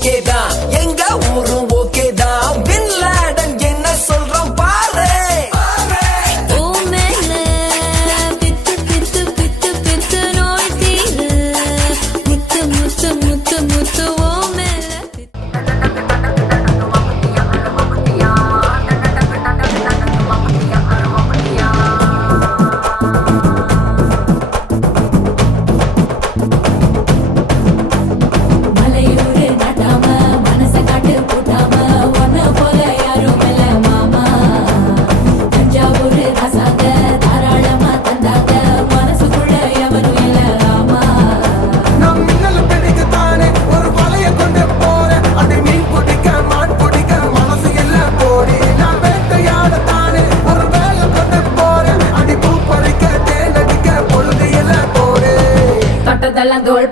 queda.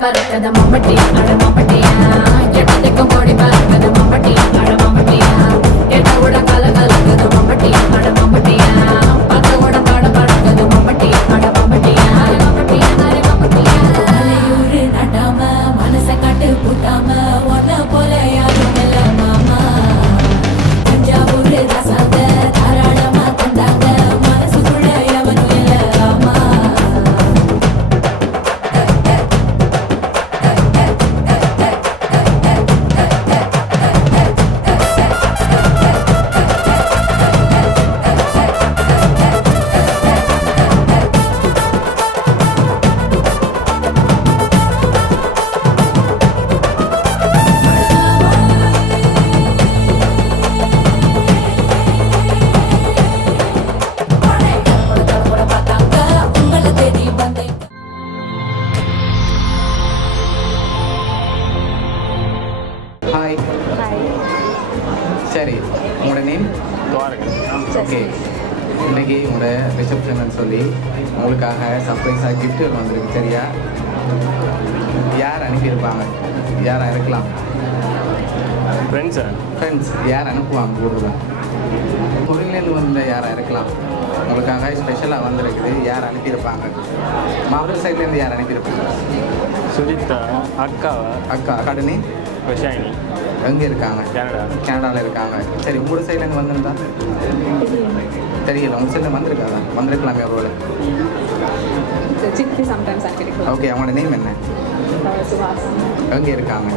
భారత మమ్మటి అడమపటి சரி. உங்களோட நேம் ஓகே இன்னைக்கு உங்களோட ரிசப்ஷன் சொல்லி உங்களுக்காக சர்ப்ரைஸாக கிஃப்ட் வந்திருக்கு சரியா? யார் அனுப்பியிருப்பாங்க? யாராக இருக்கலாம்? ஃப்ரெண்ட்ஸா ஃப்ரெண்ட்ஸ் யார் அனுப்புவாங்க ஊரில்? பொருளிலேருந்து வந்த யாராக இருக்கலாம்? உங்களுக்காக ஸ்பெஷலாக வந்திருக்குது. யார் அனுப்பியிருப்பாங்க? மாப்பிள்ளை சைட்லேருந்து யார் அனுப்பியிருப்பாங்க? சுஜிதா அக்காவா? அக்கா கடனே விஷாயினி. எங்கே இருக்காங்க? கனடா. கனடாவில் இருக்காங்க. சரி உங்களோட சைட்லேருந்து வந்திருந்தா? தெரியல. உங்கள் சைடில் வந்திருக்காதா? வந்திருக்கலாமே அவரோட ஓகே அவங்களோட நேம் என்ன? சுஹாஸ் எங்கே இருக்காங்க?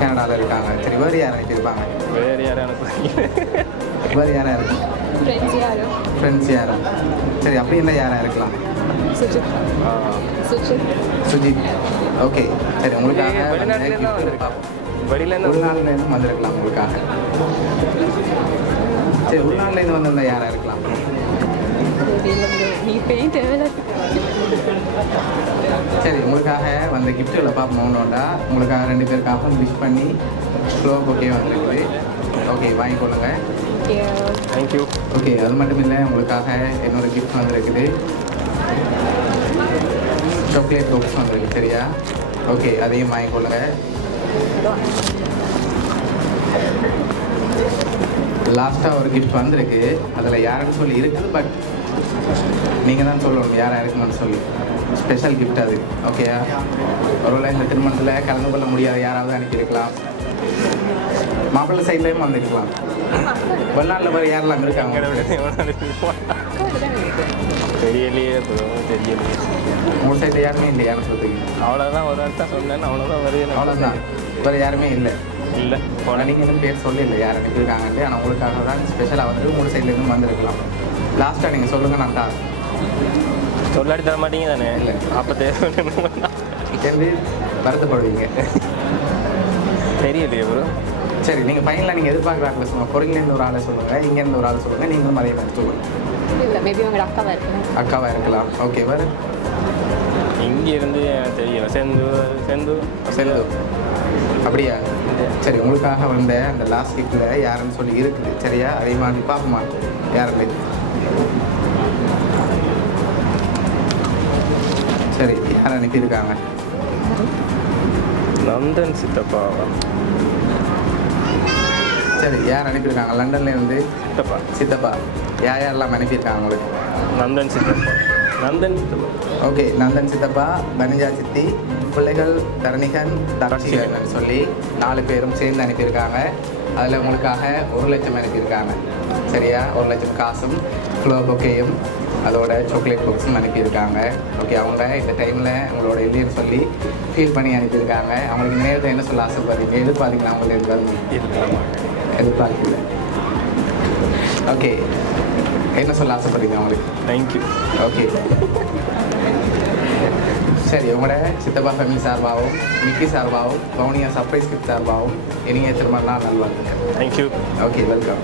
கனடாவில் இருக்காங்க. சரி வேறு யார் அனுப்பியிருப்பாங்க வேறு யாரும் அனுப்புறீங்க வேறு யாராக இருக்கும் ஃப்ரெண்ட்ஸ் யாரா? சரி அப்படி இல்லை யாராக இருக்கலாம்? சுஜித் சுஜித் ஓகே சரி உங்களுக்காக பார்ப்போம். வெளியிலேருந்து உள்நாட்டிலேருந்து வந்திருக்கலாம் உங்களுக்காக. சரி உள்நாட்டிலேருந்து வந்திருந்தா யாராக இருக்கலாம் சரி உங்களுக்காக வந்த கிஃப்ட்டுகளை பார்ப்போம்னோண்டா உங்களுக்காக ரெண்டு பேருக்காக விஷ் பண்ணி ஸ்லோ ஓகே வந்துருக்குது ஓகே வாங்கிக்கொள்ளுங்க தேங்க்யூ ஓகே அது மட்டும் இல்லை உங்களுக்காக இன்னொரு கிஃப்ட் வந்திருக்குது. சாக்லேட் பாக்ஸ் வந்திருக்கு சரியா? ஓகே அதையும் வாங்கிக்கொள்ளுங்க லாஸ்ட்டாக ஒரு கிஃப்ட் வந்திருக்கு. அதில் யாருன்னு சொல்லி இருக்குது பட் நீங்கள் தான் சொல்லணும் யாராக இருக்குன்னு சொல்லி. ஸ்பெஷல் கிஃப்ட் அது ஓகேயா ஒருவேளை இந்த திருமணத்தில் கலந்து கொள்ள முடியாத யாராவது அனுப்பியிருக்கலாம். மாப்பிள்ளை சைட்லேயும் வந்திருக்கலாம். வெளிநாட்டில் வேறு யாரெல்லாம் இருக்காங்க? தெரியலையே தெரியலையே. உங்கள் சைடில் யாருமே இல்லை அனுப்புறதுக்கு அவ்வளோதான் ஒரு வார்த்தை சொன்னேன் அவ்வளோதான் வருது அவ்வளோதான் வேறு யாருமே இல்லை. இல்லை. போன நீங்கள் இன்னும் பேர் சொல்லல யார் அனுப்பியிருக்காங்கன்ட்டு ஆனால் உங்களுக்காக தான் ஸ்பெஷலாக வந்து உங்கள் சைட்லேருந்து வந்திருக்கலாம். லாஸ்ட்டாக நீங்கள் சொல்லுங்கள் நான் தான் சொல்லாடி தர மாட்டீங்க தானே? இல்லை. அப்போ தேவை வருத்தப்படுவீங்க. தெரியலையே ப்ரோ சரி நீங்கள் ஃபைனலாக நீங்கள் எதிர்பார்க்குறாங்களே சொல்லுங்கள் பொருள்லேருந்து ஒரு ஆளை சொல்லுங்கள் இங்கேருந்து ஒரு ஆளை சொல்லுங்கள் நீங்களும் அதே மாதிரி சொல்லுங்கள் இல்லை மேபி உங்களோட அக்காவா இருக்கலாம். அக்காவாக இருக்கலாம். ஓகே வேறு? இங்கே இருந்து எனக்கு தெரியல செந்து. செந்து. செல்லு அப்படியா? சரி உங்களுக்காக வந்த அந்த லாஸ்ட் கிஃப்டில் யாருன்னு சொல்லி இருக்குது. சரியா? அதே மாதிரி பார்ப்போமா? யாருன்னு சரி யார் அனுப்பியிருக்காங்க நந்தன் சித்தப்பாவா சரி யார் அனுப்பியிருக்காங்க லண்டன்ல இருந்து சித்தப்பா. சித்தப்பா. யார் யாரெல்லாம் அனுப்பியிருக்காங்க உங்களுக்கு? நந்தன் சித்தப்பா. நந்தன் சித்தப்பா. ஓகே நந்தன் சித்தப்பா பனிஜா சித்தி பிள்ளைகள் தரணிகன் தரட்சிகன் சொல்லி நாலு பேரும் சேர்ந்து அனுப்பியிருக்காங்க. அதில் உங்களுக்காக ஒரு லட்சம் அனுப்பியிருக்காங்க. சரியா? ஒரு லட்சம் காசும் ஃப்ளோ பொக்கேயும் அதோட சாக்லேட் பாக்ஸும் அனுப்பியிருக்காங்க. ஓகே அவங்க இந்த டைமில் உங்களோட இல்லைன்னு சொல்லி ஃபீல் பண்ணி அனுப்பியிருக்காங்க. அவங்களுக்கு நேரத்தை என்ன சொல்ல ஆசைப்படுறீங்க? எதிர்பார்த்தீங்களா அவங்களுக்கு இருக்கலாம் எதிர்பார்க்கல. ஓகே என்ன சொல்ல ஆசைப்படுறீங்க அவங்களுக்கு தேங்க்யூ ஓகே சரி உங்களோட சித்தப்பா ஃபேமிலி சார்பாகவும் மிக்கி சார்பாகவும் பவுனியா சர்ப்ரைஸ் கிஃப்ட் சார்பாகவும் இனிய திருமண நாள் நல்வாழ்த்துக்கள் தேங்க்யூ ஓகே வெல்கம்